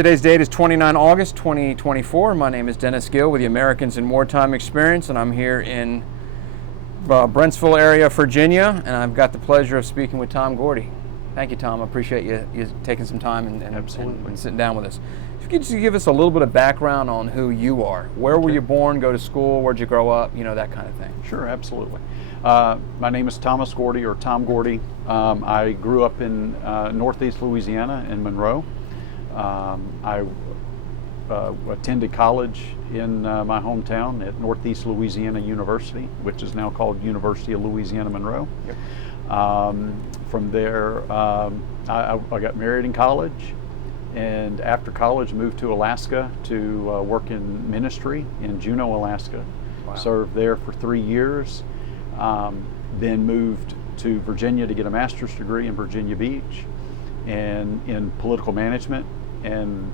Today's date is 29 August 2024. My name is Dennis Gill with the Americans in Wartime Experience, and I'm here in Brentsville area, Virginia, and I've got the pleasure of speaking with Tom Gordy. Thank you, Tom. I appreciate you taking some time and sitting down with us. If you could just give us a little bit of background on who you are. Where were you born, go to school, where'd you grow up, that kind of thing. Sure, absolutely. My name is Thomas Gordy, or Tom Gordy. I grew up in Northeast Louisiana in Monroe. I attended college in my hometown at Northeast Louisiana University, which is now called University of Louisiana Monroe. Yep. From there, I got married in college, and after college moved to Alaska to work in ministry in Juneau, Alaska. Wow. Served there for 3 years, then moved to Virginia to get a master's degree in Virginia Beach and in political management, and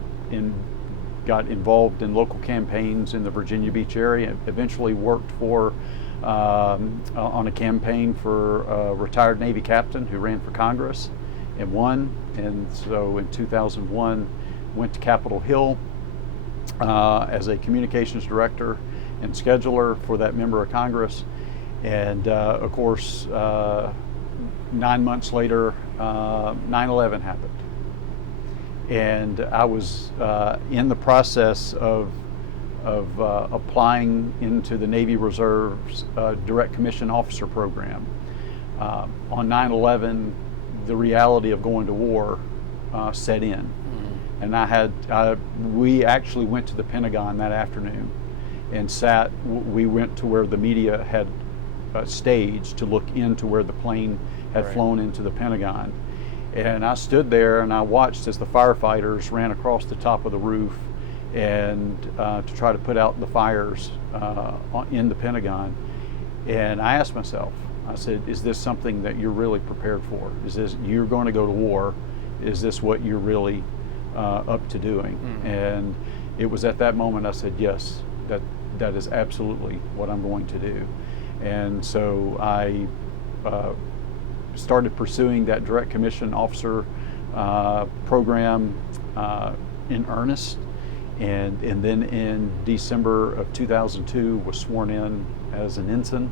got involved in local campaigns in the Virginia Beach area. Eventually worked for on a campaign for a retired Navy captain who ran for Congress and won. And so in 2001 went to Capitol Hill as a communications director and scheduler for that member of Congress. And of course, 9 months later, 9/11 happened. And I was in the process of applying into the Navy Reserve's Direct Commission Officer program. On 9/11, the reality of going to war set in. Mm-hmm. And we actually went to the Pentagon that afternoon and we went to where the media had staged to look into where the plane had flown into the Pentagon. And I stood there and I watched as the firefighters ran across the top of the roof and to try to put out the fires in the Pentagon. And I asked myself, I said, is this something that you're really prepared for? Is this, you're going to go to war? Is this what you're really up to doing? Mm-hmm. And it was at that moment I said, yes, that is absolutely what I'm going to do. And so I started pursuing that Direct Commission Officer program in earnest, and then in December of 2002 was sworn in as an ensign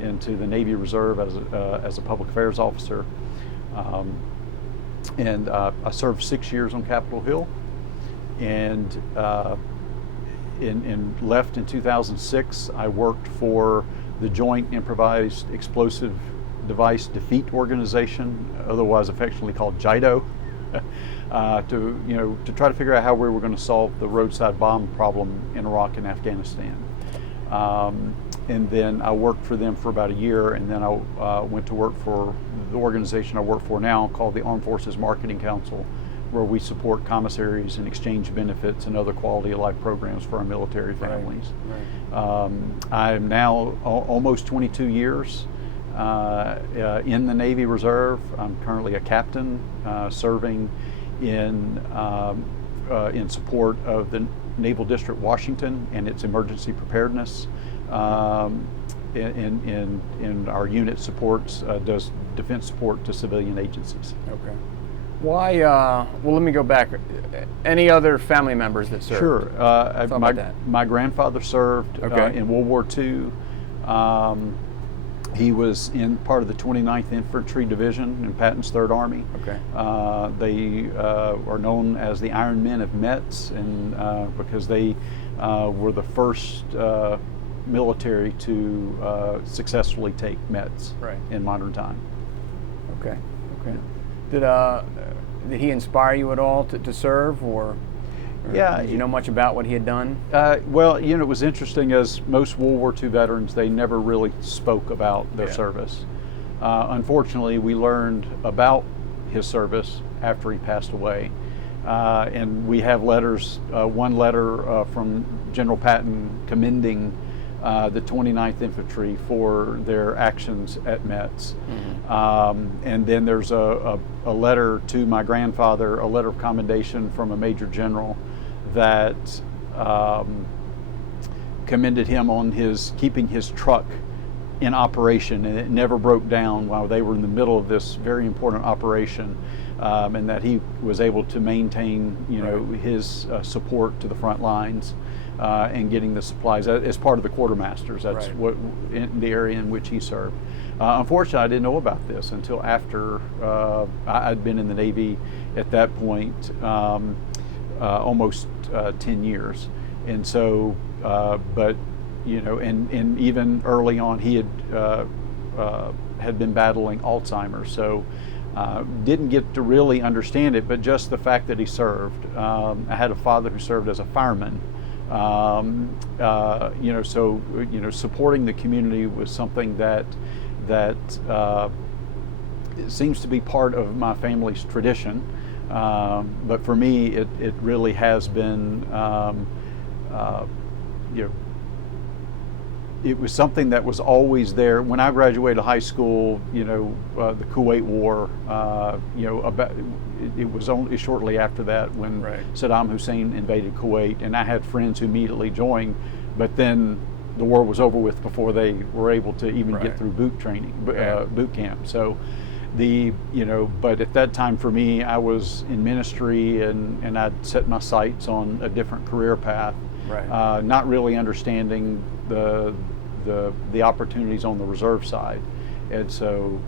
into the Navy Reserve as a public affairs officer, and I served 6 years on Capitol Hill, and left in 2006. I worked for the Joint Improvised Explosive Device Defeat Organization, otherwise affectionately called JIDO, to try to figure out how we were going to solve the roadside bomb problem in Iraq and Afghanistan. And then I worked for them for about a year, and then I went to work for the organization I work for now called the Armed Forces Marketing Council, where we support commissaries and exchange benefits and other quality of life programs for our military families. Right. I'm now almost 22 years in the Navy Reserve. I'm currently a captain serving in support of the Naval District Washington and its emergency preparedness. In our unit does defense support to civilian agencies. Okay. Why? Well, let me go back. Any other family members that served? Sure. My grandfather served in World War II. He was in part of the 29th Infantry Division in Patton's Third Army. Okay. They are known as the Iron Men of Metz, and because they were the first military to successfully take Metz in modern time. Okay. Okay. Did he inspire you at all to serve, or did you know much about what he had done? Well, it was interesting, as most World War II veterans, they never really spoke about their service. Unfortunately, we learned about his service after he passed away. And we have letters, one letter from General Patton commending the 29th Infantry for their actions at Metz. Mm-hmm. And then there's a letter to my grandfather, a letter of commendation from a Major General that commended him on keeping his truck in operation, and it never broke down while they were in the middle of this very important operation, and that he was able to maintain, his support to the front lines and getting the supplies as part of the quartermasters. That's what in the area in which he served. Unfortunately, I didn't know about this until after I'd been in the Navy at that point almost 10 years, and so but. And even early on, he had been battling Alzheimer's, so didn't get to really understand it. But just the fact that he served, I had a father who served as a fireman, supporting the community was something that it seems to be part of my family's tradition. But for me, it really has been, it was something that was always there. When I graduated high school, the Kuwait War, it was only shortly after that when Saddam Hussein invaded Kuwait, and I had friends who immediately joined, but then the war was over with before they were able to even get through boot camp. So but at that time for me, I was in ministry, and I'd set my sights on a different career path, not really understanding the opportunities on the reserve side, and so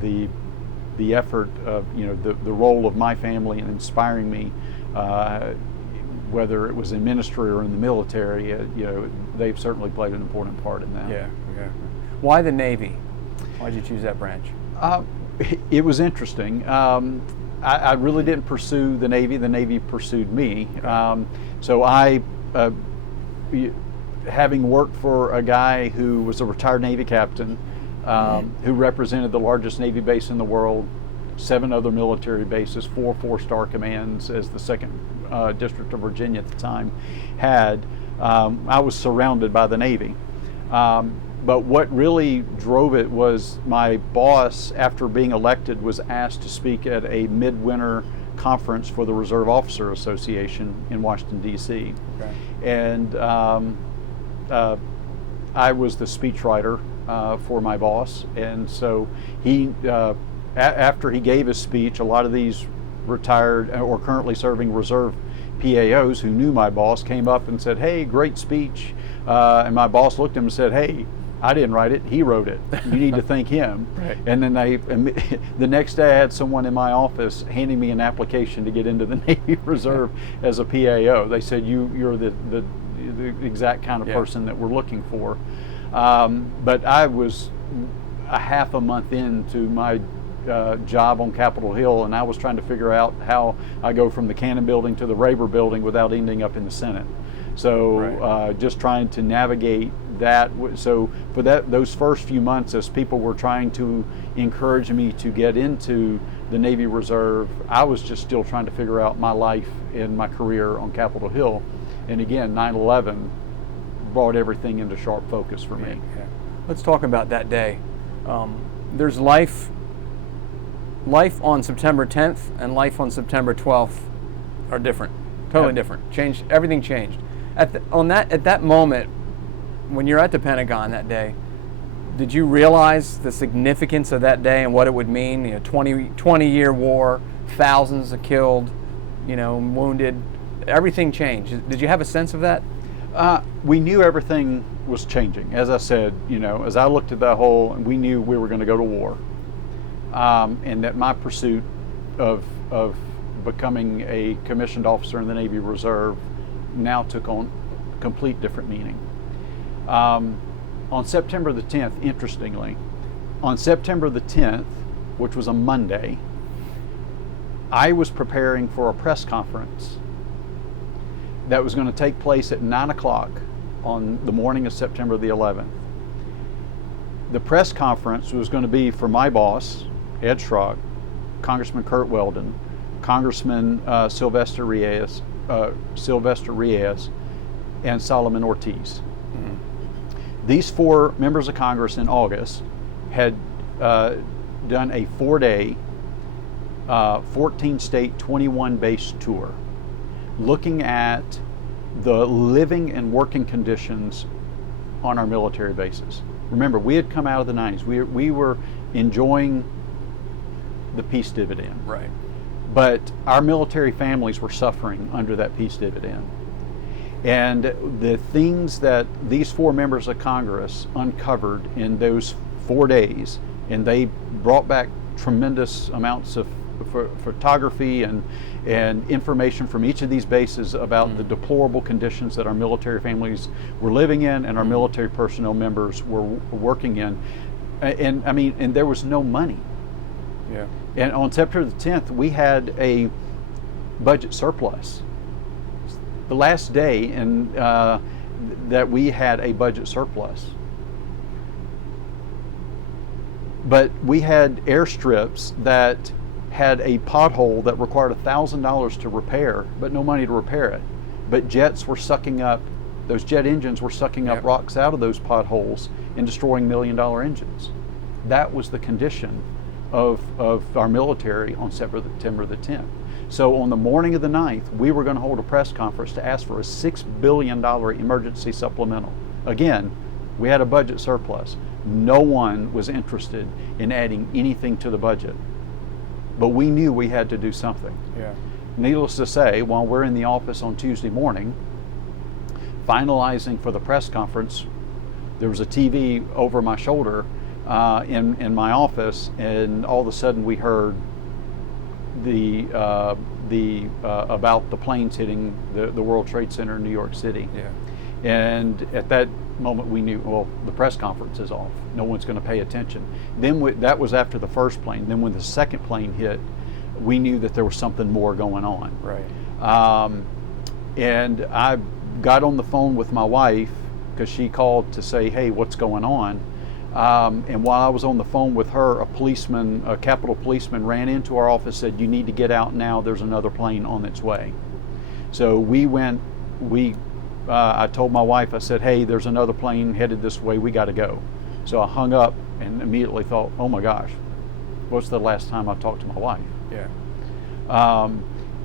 the effort of the role of my family in inspiring me, whether it was in ministry or in the military, they've certainly played an important part in that. Yeah. Why the Navy? Why did you choose that branch? It was interesting. I really didn't pursue the Navy. The Navy pursued me. So I, having worked for a guy who was a retired Navy captain, who represented the largest Navy base in the world, 7 other military bases, 4 4-star commands, as the 2nd District of Virginia at the time had, I was surrounded by the Navy. But what really drove it was my boss, after being elected, was asked to speak at a midwinter conference for the Reserve Officer Association in Washington, D.C. And I was the speechwriter for my boss, and so he, after he gave his speech, a lot of these retired or currently serving reserve PAOs who knew my boss came up and said, "Hey, great speech," and my boss looked at him and said, "Hey, I didn't write it, he wrote it. You need to thank him." And then the next day I had someone in my office handing me an application to get into the Navy Reserve as a PAO. They said, you're the exact kind of person that we're looking for. But I was a half a month into my job on Capitol Hill, and I was trying to figure out how I go from the Cannon Building to the Raber Building without ending up in the Senate. So just trying to navigate that. So for those first few months, as people were trying to encourage me to get into the Navy Reserve, I was just still trying to figure out my life and my career on Capitol Hill. And again, 9/11 brought everything into sharp focus for me. Let's talk about that day. There's life on September 10th and life on September 12th are different, totally different. Everything changed. At that moment, when you're at the Pentagon that day, did you realize the significance of that day and what it would mean? 20-year war, thousands of killed, wounded. Everything changed. Did you have a sense of that? We knew everything was changing. As I said, as I looked at that whole, we knew we were going to go to war, and that my pursuit of becoming a commissioned officer in the Navy Reserve now took on complete different meaning. On September the 10th, interestingly, on September the 10th, which was a Monday, I was preparing for a press conference that was going to take place at 9 o'clock on the morning of September the 11th. The press conference was going to be for my boss, Ed Schrock, Congressman Kurt Weldon, Congressman Sylvester Reyes, and Solomon Ortiz. These 4 members of Congress in August had done a 4-day, 14-state, 21-base tour, looking at the living and working conditions on our military bases. Remember, we had come out of the 90s. We were enjoying the peace dividend. Right. But our military families were suffering under that peace dividend. And the things that these 4 members of Congress uncovered in those 4 days, and they brought back tremendous amounts of photography and information from each of these bases about the deplorable conditions that our military families were living in and our military personnel members were working in. And I mean, and there was no money. Yeah. And on September the 10th, we had a budget surplus. The last day that we had a budget surplus. But we had airstrips that had a pothole that required $1,000 to repair, but no money to repair it. But jets were sucking up, those jet engines were sucking up rocks out of those potholes and destroying $1 million engines. That was the condition of our military on September the 10th. So on the morning of the 9th, we were going to hold a press conference to ask for a $6 billion emergency supplemental. Again, we had a budget surplus. No one was interested in adding anything to the budget. But we knew we had to do something. Yeah. Needless to say, while we're in the office on Tuesday morning, finalizing for the press conference, there was a TV over my shoulder in my office, and all of a sudden we heard about the planes hitting the World Trade Center in New York City. Yeah. And at that moment we knew, well, the press conference is off. No one's going to pay attention. Then that was after the first plane. Then when the second plane hit, we knew that there was something more going on. Right. And I got on the phone with my wife because she called to say, hey, what's going on? And while I was on the phone with her, a Capitol policeman ran into our office, said, you need to get out now, there's another plane on its way. So I told my wife, I said, hey, there's another plane headed this way, we got to go. So I hung up and immediately thought, oh my gosh, what's the last time I talked to my wife? Yeah.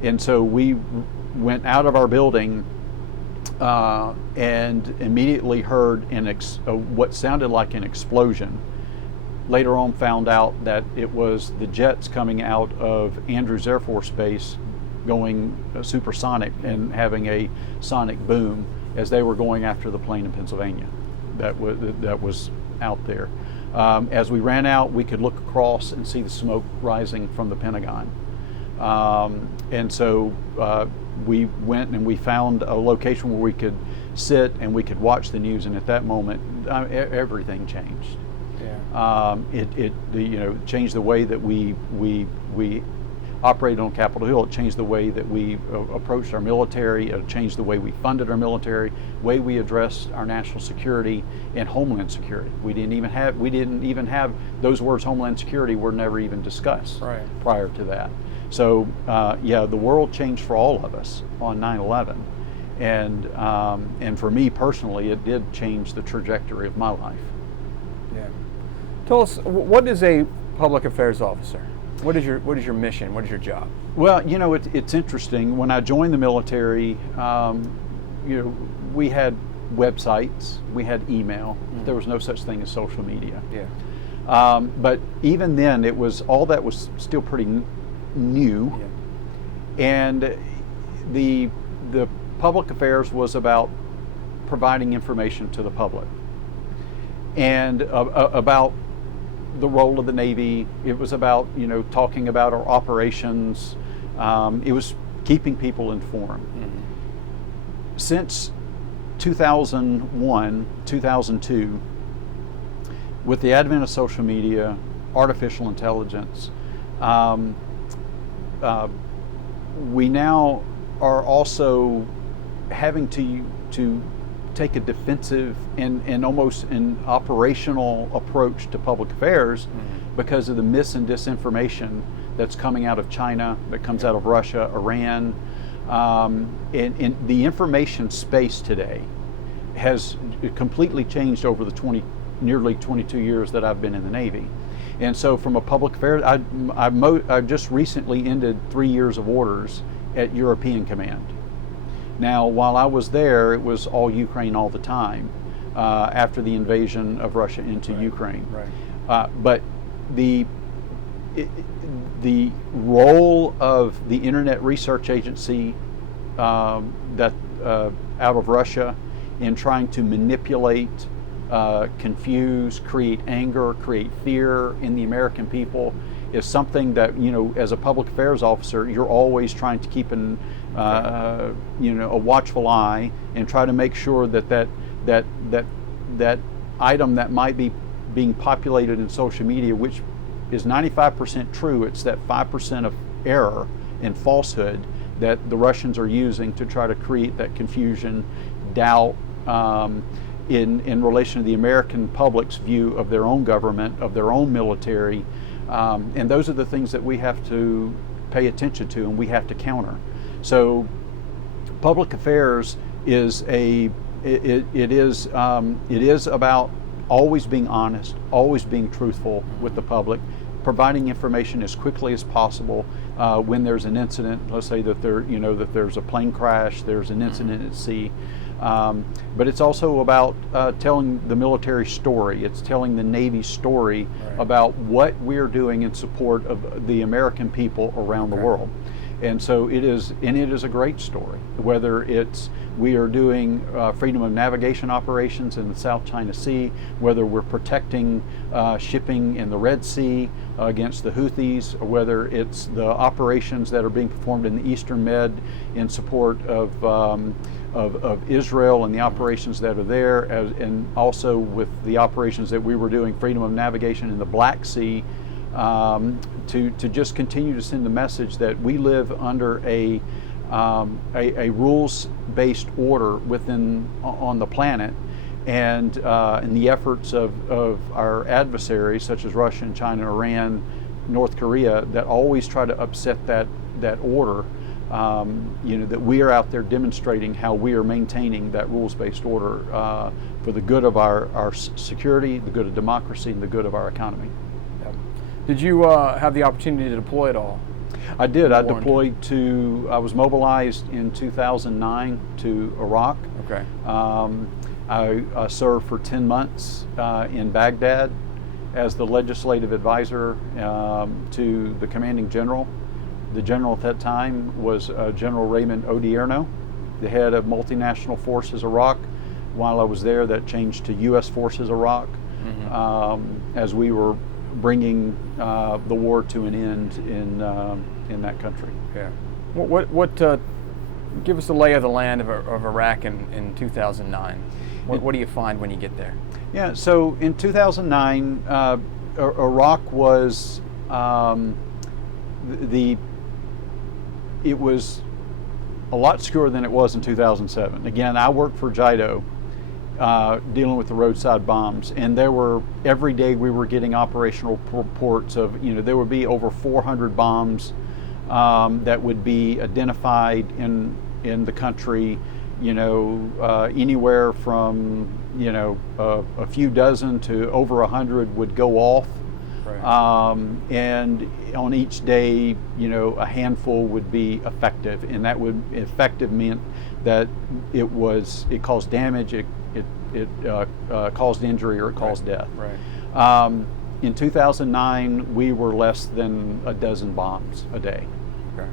And so we went out of our building and immediately heard what sounded like an explosion. Later on found out that it was the jets coming out of Andrews Air Force Base going supersonic and having a sonic boom as they were going after the plane in Pennsylvania that was out there. As we ran out, we could look across and see the smoke rising from the Pentagon. And so we went and we found a location where we could sit and we could watch the news, and at that moment everything changed. Yeah. It changed the way that we operated on Capitol Hill. It changed the way that we approached our military. It changed the way we funded our military, way we addressed our national security and homeland security. We didn't even have those words. Homeland security were never even discussed prior to that. So the world changed for all of us on 9/11, and for me personally, it did change the trajectory of my life. Yeah. Tell us, what is a public affairs officer? What is your mission? What is your job? Well, it's interesting. When I joined the military, we had websites, we had email. There was no such thing as social media. Yeah. But even then, all that was still pretty new. Yeah. And the public affairs was about providing information to the public and about the role of the Navy. It was about talking about our operations. It was keeping people informed. Mm-hmm. Since 2001, 2002, with the advent of social media, artificial intelligence, we now are also having to take a defensive and almost an operational approach to public affairs because of the mis and disinformation that's coming out of China, that comes out of Russia, Iran. And the information space today has completely changed over the nearly 22 years that I've been in the Navy. And so from a public affairs, I just recently ended 3 years of orders at European Command. Now, while I was there, it was all Ukraine all the time. after the invasion of Russia into Ukraine. Right. But the role of the Internet Research Agency that out of Russia in trying to manipulate, confuse, create anger, create fear in the American people is something that, you know, as a public affairs officer, you're always trying to keep a watchful eye and try to make sure that item that might be being populated in social media, which is 95% true, it's that 5% of error and falsehood that the Russians are using to try to create that confusion, doubt, in relation to the American public's view of their own government, of their own military, and those are the things that we have to pay attention to and we have to counter. So, public affairs is it is about always being honest, always being truthful with the public, providing information as quickly as possible when there's an incident. Let's say that that there's a plane crash, there's an incident at sea. But it's also about telling the military story. It's telling the Navy story about what we're doing in support of the American people around the world. And so it is a great story. Whether we are doing freedom of navigation operations in the South China Sea, whether we're protecting shipping in the Red Sea against the Houthis, or whether it's the operations that are being performed in the Eastern Med in support of Israel and the operations that are there, and also with the operations that we were doing, freedom of navigation in the Black Sea, to just continue to send the message that we live under a rules-based order on the planet, and in the efforts of our adversaries such as Russia and China, Iran, North Korea, that always try to upset that order. That we are out there demonstrating how we are maintaining that rules-based order for the good of our security, the good of democracy, and the good of our economy. Did you have the opportunity to deploy at all? I did. I was mobilized in 2009 to Iraq. Okay. I served for 10 months in Baghdad as the legislative advisor to the commanding general. The general at that time was General Raymond Odierno, the head of Multinational Forces Iraq. While I was there, that changed to U.S. Forces Iraq, as we were bringing the war to an end in that country. Yeah. What give us the lay of the land of Iraq in 2009. What do you find when you get there? Yeah. So in 2009, Iraq was it was a lot secure than it was in 2007. Again, I worked for JIDO, dealing with the roadside bombs, and every day we were getting operational reports of, there would be over 400 bombs that would be identified in the country, anywhere from, a few dozen to over 100 would go off. Right. And on each day, a handful would be effective, and that would effective meant that it caused damage, it caused injury, or it caused death. Right. In 2009, we were less than a dozen bombs a day. Okay.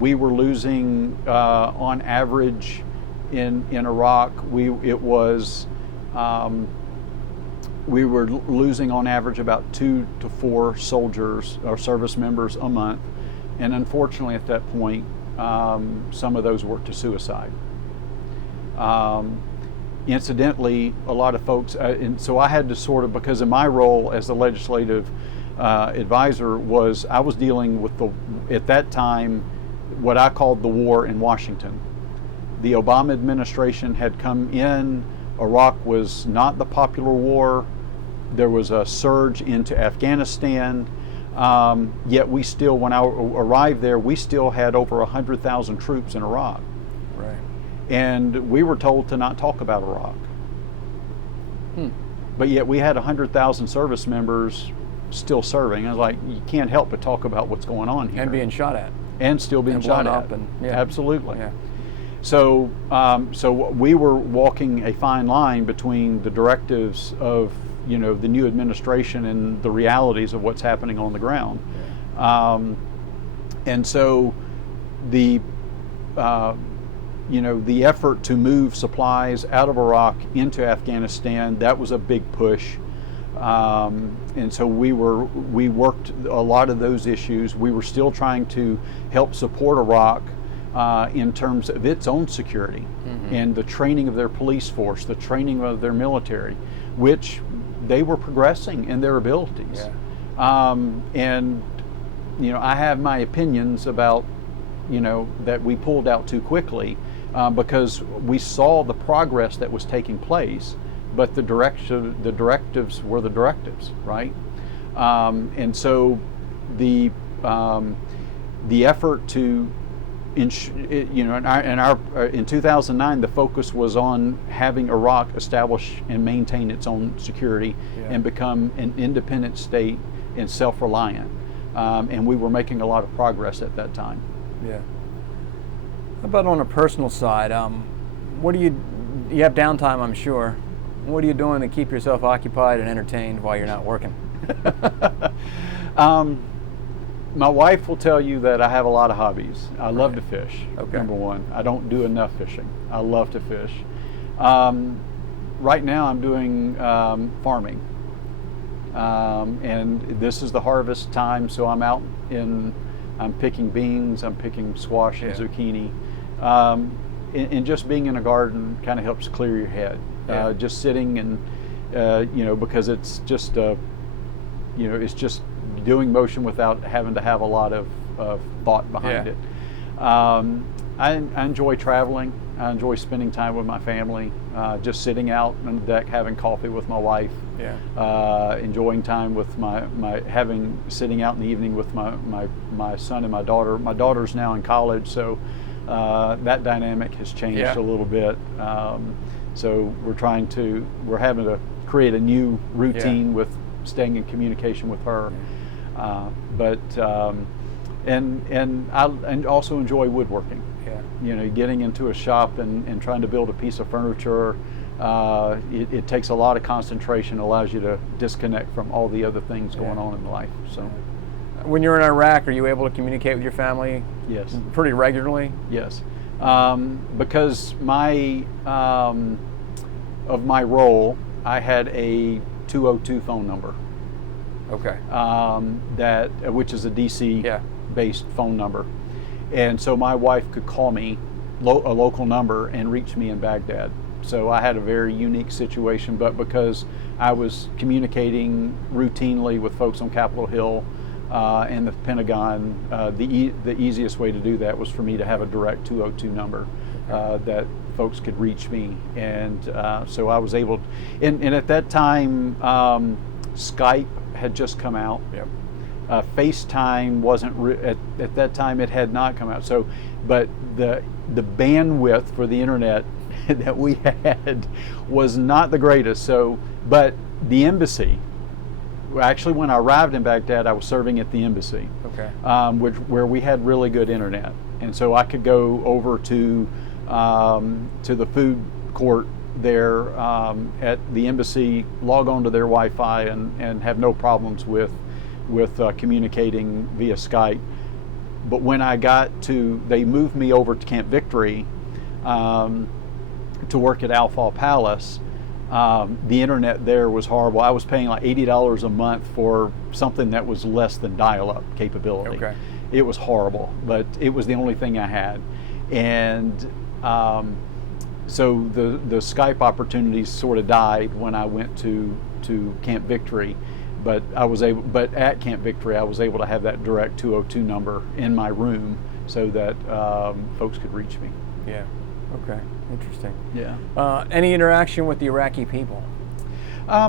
We were losing, on average, in Iraq, we were losing on average about 2 to 4 soldiers or service members a month, and unfortunately at that point, some of those worked to suicide. Incidentally, a lot of folks, and so I had to because of my role as the legislative advisor I was dealing with at that time, what I called the war in Washington. The Obama administration had come in. Iraq was not the popular war. There was a surge into Afghanistan. Yet we still, when I arrived there, we still had over 100,000 troops in Iraq. Right. And we were told to not talk about Iraq. But yet we had 100,000 service members still serving. I was like, you can't help but talk about what's going on here. And being shot at. And still being shot at. Up and, yeah. Absolutely. Yeah. So, so we were walking a fine line between the directives of, you know, the new administration and the realities of what's happening on the ground. And so the, you know, the effort to move supplies out of Iraq into Afghanistan, that was a big push. And so we worked a lot of those issues. We were still trying to help support Iraq in terms of its own security and the training of their police force, the training of their military, which they were progressing in their abilities. And, you know, I have my opinions about, you know, that we pulled out too quickly because we saw the progress that was taking place, but the directives were the directives, right? And so the effort to, you know, in 2009, the focus was on having Iraq establish and maintain its own security and become an independent state and self-reliant. And we were making a lot of progress at that time. Yeah. How about on a personal side? What do you have downtime, I'm sure. What are you doing to keep yourself occupied and entertained while you're not working? My wife will tell you that I have a lot of hobbies. I love to fish, number one. I don't do enough fishing. I love to fish. Right now I'm doing farming. And this is the harvest time, so I'm out I'm picking beans, I'm picking squash and zucchini. And just being in a garden kind of helps clear your head. Just sitting and, you know, because it's just, you know, it's just doing motion without having to have a lot of thought behind it. I enjoy traveling. I enjoy spending time with my family, just sitting out on the deck having coffee with my wife. Enjoying time with sitting out in the evening with my son and my daughter. My daughter's now in college, so that dynamic has changed a little bit. So we're having to create a new routine with staying in communication with her. And I also enjoy woodworking. You know, getting into a shop and trying to build a piece of furniture, it takes a lot of concentration, allows you to disconnect from all the other things going on in life. So, when you're in Iraq, are you able to communicate with your family? Yes. Pretty regularly? Yes. Because of my role, I had a 202 phone number. Which is a DC based phone number. And so my wife could call me a local number and reach me in Baghdad. So I had a very unique situation, but because I was communicating routinely with folks on Capitol Hill and the Pentagon, the easiest way to do that was for me to have a direct 202 number that folks could reach me. And so I was able to, and at that time, Skype had just come out. FaceTime wasn't at that time. It had not come out. So, but the bandwidth for the internet that we had was not the greatest. So, but the embassy. Actually, when I arrived in Baghdad, I was serving at the embassy, where we had really good internet, and so I could go over to the food court there at the embassy, log on to their Wi-Fi, and have no problems with communicating via Skype. But when they moved me over to Camp Victory to work at Al Fall Palace, the internet there was horrible. I was paying like $80 a month for something that was less than dial-up capability. It was horrible, but it was the only thing I had. And so the Skype opportunities sort of died when I went to Camp Victory. But at Camp Victory, I was able to have that direct 202 number in my room so that folks could reach me. Okay, interesting. Any interaction with the Iraqi people? A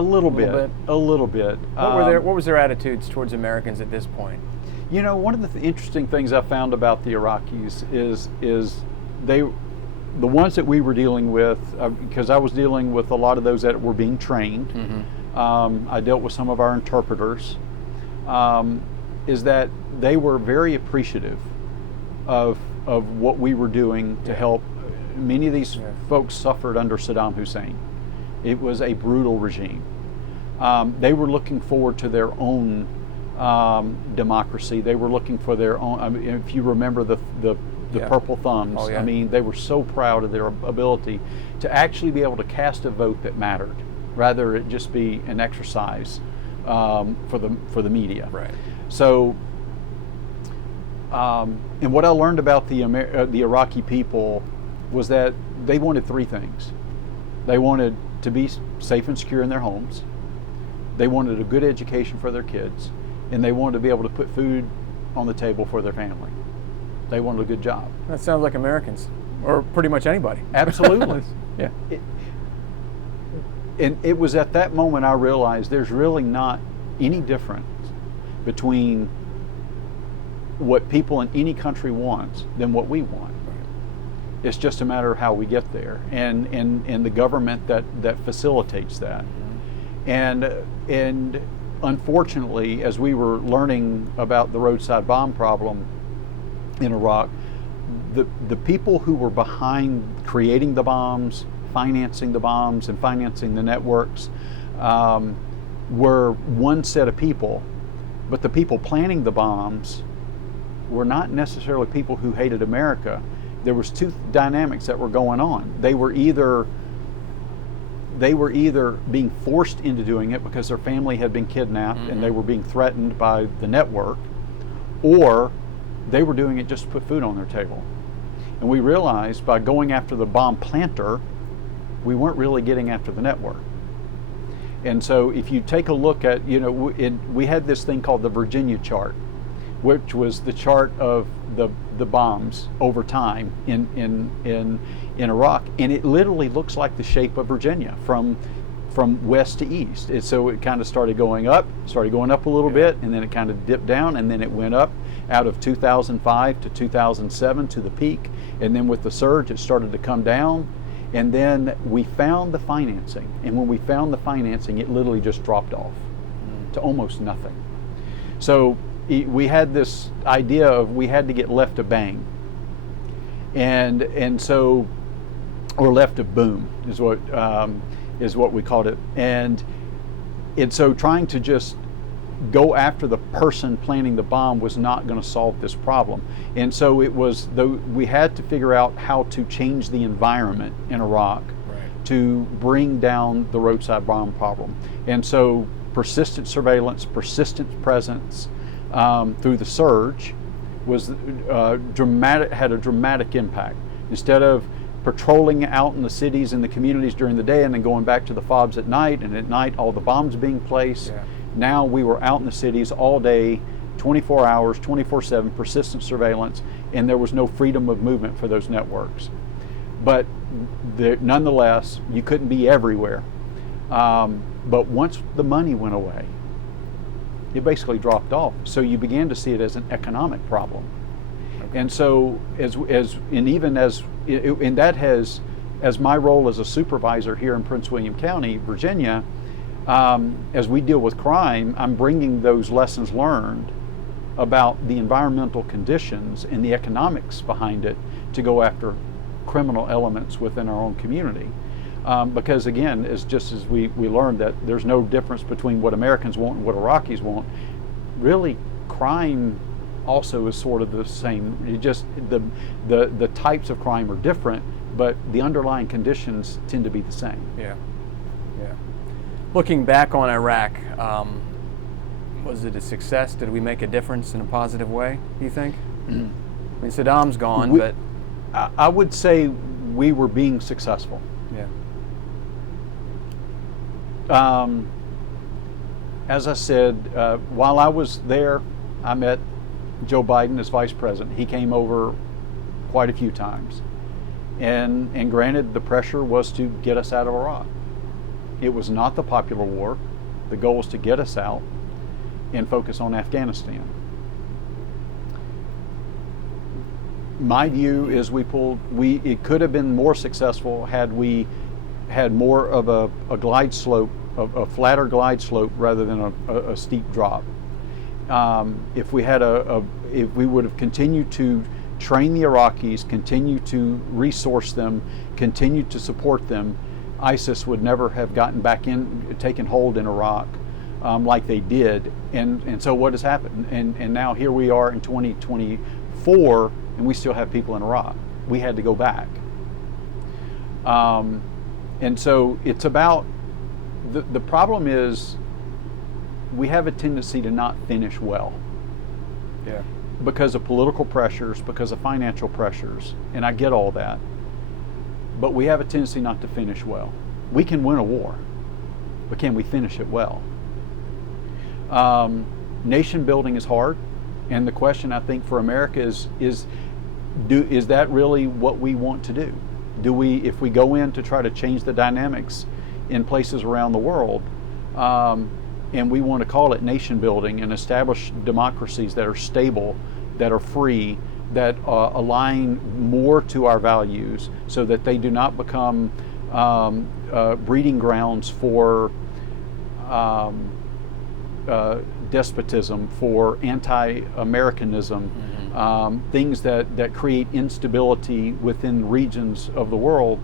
little bit. What was their attitudes towards Americans at this point? You know, one of the interesting things I found about the Iraqis is the ones that we were dealing with, because I was dealing with a lot of those that were being trained. I dealt with some of our interpreters, is that they were very appreciative of of what we were doing to help. Many of these Yeah. folks suffered under Saddam Hussein. It was a brutal regime. They were looking forward to their own democracy. They were looking for their own. I mean, if you remember the Yeah. purple thumbs, Oh, yeah. I mean, they were so proud of their ability to actually be able to cast a vote that mattered, rather it just be an exercise for the media. Right. So, and what I learned about the Iraqi people was that they wanted three things. They wanted to be safe and secure in their homes. They wanted a good education for their kids, and they wanted to be able to put food on the table for their family. They wanted a good job. That sounds like Americans, or pretty much anybody. Absolutely. Yeah. And it was at that moment I realized there's really not any difference between what people in any country want than what we want. It's just a matter of how we get there, and the government that facilitates that. And unfortunately, as we were learning about the roadside bomb problem in Iraq, the people who were behind creating the bombs, financing the bombs, and financing the networks were one set of people, but the people planning the bombs were not necessarily people who hated America. There was two dynamics that were going on. They were either being forced into doing it because their family had been kidnapped and they were being threatened by the network, or they were doing it just to put food on their table. And we realized by going after the bomb planter, we weren't really getting after the network. And so if you take a look at, we had this thing called the Virginia chart, which was the chart of the bombs over time in Iraq, and it literally looks like the shape of Virginia from west to east. And so it kind of started going up a little bit, and then it kind of dipped down, and then it went up out of 2005 to 2007 to the peak, and then with the surge it started to come down, and then we found the financing, and when we found the financing it literally just dropped off to almost nothing. So we had this idea of we had to get left to bang, and so, or left to boom is what we called it, and so trying to just go after the person planning the bomb was not going to solve this problem. And so it was, we had to figure out how to change the environment in Iraq to bring down the roadside bomb problem. And so persistent surveillance, persistent presence through the surge was had a dramatic impact. Instead of patrolling out in the cities and the communities during the day and then going back to the fobs at night, and at night all the bombs being placed, now we were out in the cities all day, 24 hours, 24/7, persistent surveillance, and there was no freedom of movement for those networks. But nonetheless, you couldn't be everywhere. But once the money went away, it basically dropped off. So you began to see it as an economic problem. And so, as my role as a supervisor here in Prince William County, Virginia, as we deal with crime, I'm bringing those lessons learned about the environmental conditions and the economics behind it to go after criminal elements within our own community. Because again, it's just as we learned that there's no difference between what Americans want and what Iraqis want. Really, crime also is sort of the same. The types of crime are different, but the underlying conditions tend to be the same. Yeah. Looking back on Iraq, was it a success? Did we make a difference in a positive way, do you think? I mean, Saddam's gone, but... I would say we were being successful. Yeah. As I said, while I was there, I met Joe Biden as vice president. He came over quite a few times. And granted, the pressure was to get us out of Iraq. It was not the popular war. The goal was to get us out and focus on Afghanistan. My view is it could have been more successful had we had more of a glide slope, a flatter glide slope rather than a steep drop. If we would have continued to train the Iraqis, continue to resource them, continue to support them, ISIS would never have gotten back in, taken hold in Iraq like they did. And so what has happened? And now here we are in 2024, and we still have people in Iraq. We had to go back. And so it's about, the problem is we have a tendency to not finish well. Yeah. Because of political pressures, because of financial pressures, and I get all that. But we have a tendency not to finish well. We can win a war, but can we finish it well? Nation building is hard, and the question I think for America is that really what we want to do? Do we, if we go in to try to change the dynamics in places around the world, and we want to call it nation building and establish democracies that are stable, that are free, that align more to our values so that they do not become breeding grounds for despotism, for anti-Americanism, things that create instability within regions of the world.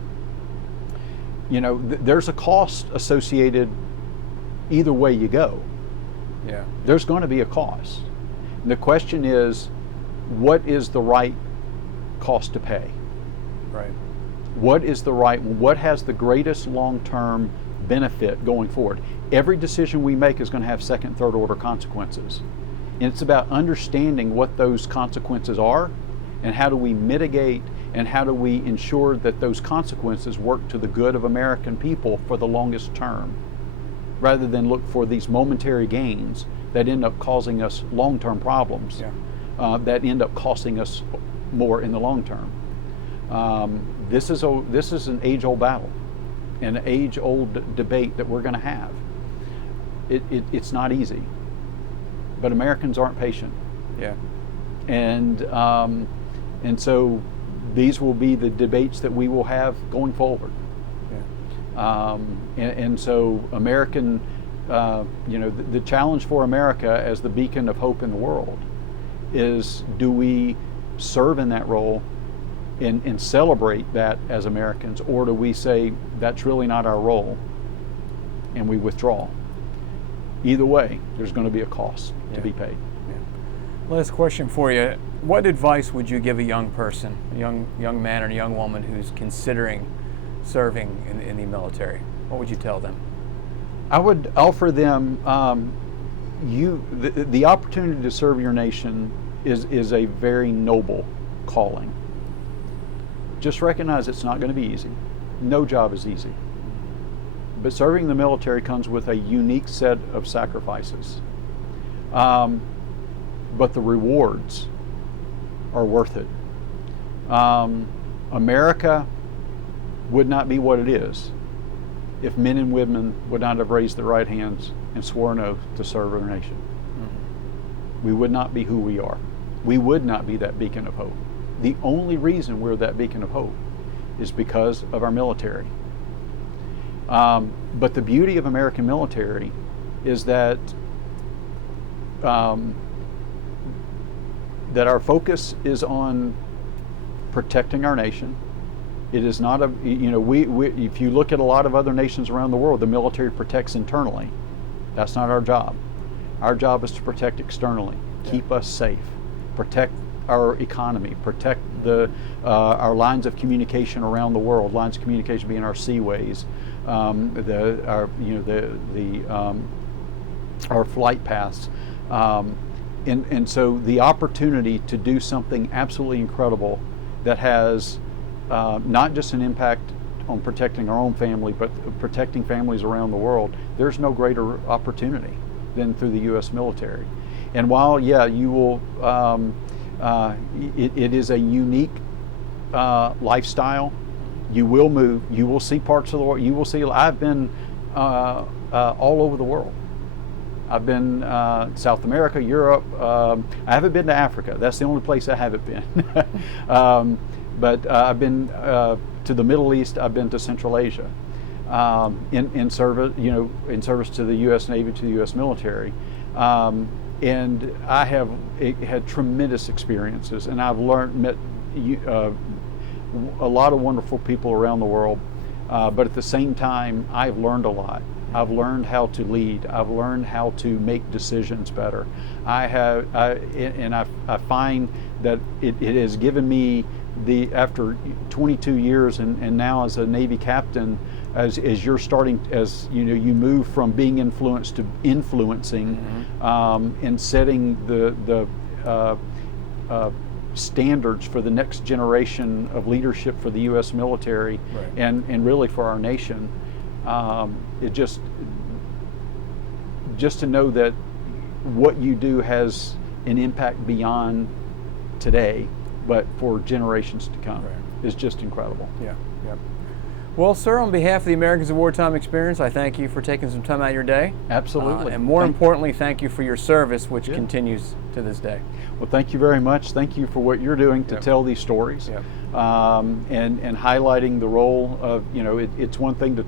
You know, there's a cost associated either way you go. Yeah. There's going to be a cost. And the question is, what is the right cost to pay? Right. What is the right, what has the greatest long-term benefit going forward? Every decision we make is going to have second, third order consequences. And it's about understanding what those consequences are and how do we mitigate and how do we ensure that those consequences work to the good of American people for the longest term, rather than look for these momentary gains that end up causing us long-term problems. Yeah. That end up costing us more in the long term. This is an age-old battle, an age-old debate that we're going to have. It's not easy, but Americans aren't patient. Yeah. And so these will be the debates that we will have going forward. Yeah. And so American, the challenge for America as the beacon of hope in the world is, do we serve in that role and celebrate that as Americans, or do we say that's really not our role and we withdraw? Either way, there's going to be a cost to be paid. Yeah. Last question for you. What advice would you give a young person, a young man or a young woman who's considering serving in the military? What would you tell them? I would offer them the opportunity to serve your nation is a very noble calling. Just recognize it's not going to be easy. No job is easy. But serving the military comes with a unique set of sacrifices. But the rewards are worth it. America would not be what it is if men and women would not have raised their right hands and swore an oath to serve our nation. We would not be who we are. We would not be that beacon of hope. The only reason we're that beacon of hope is because of our military. But the beauty of American military is that that our focus is on protecting our nation. It is not a, if you look at a lot of other nations around the world, the military protects internally. That's not our job. Our job is to protect externally, keep us safe, protect our economy, protect our lines of communication around the world. Lines of communication being our seaways, our flight paths, and so the opportunity to do something absolutely incredible that has not just an impact on protecting our own family, but protecting families around the world. There's no greater opportunity than through the U.S. military. And while, you will, it is a unique lifestyle. You will move. You will see parts of the world. You will see. I've been all over the world. I've been South America, Europe. I haven't been to Africa. That's the only place I haven't been. But I've been to the Middle East. I've been to Central Asia in service, in service to the U.S. Navy, to the U.S. military. And I have had tremendous experiences, and I've met a lot of wonderful people around the world, but at the same time, I've learned a lot. I've learned how to lead. I've learned how to make decisions better. I find that it has given me after 22 years and now as a Navy captain, as you're starting, as you move from being influenced to influencing, and setting the standards for the next generation of leadership for the U.S. military, right, and really for our nation. It just to know that what you do has an impact beyond today, but for generations to come, right, is just incredible. Yeah, yeah. Well, sir, on behalf of the Americans of Wartime Experience, I thank you for taking some time out of your day. Absolutely. And more importantly, thank you for your service, which continues to this day. Well, thank you very much. Thank you for what you're doing to tell these stories, and highlighting the role of, it's one thing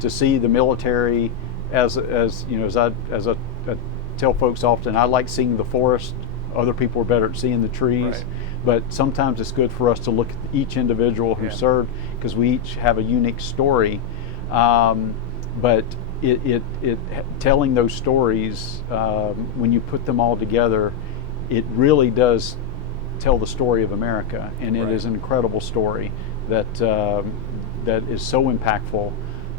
to see the military as I tell folks often, I like seeing the forest. Other people are better at seeing the trees. Right. But sometimes it's good for us to look at each individual who served, because we each have a unique story. But telling those stories, when you put them all together, it really does tell the story of America, and it is an incredible story that is so impactful,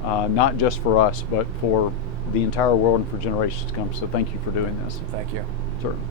not just for us, but for the entire world and for generations to come. So thank you for doing this. Thank you. Certainly.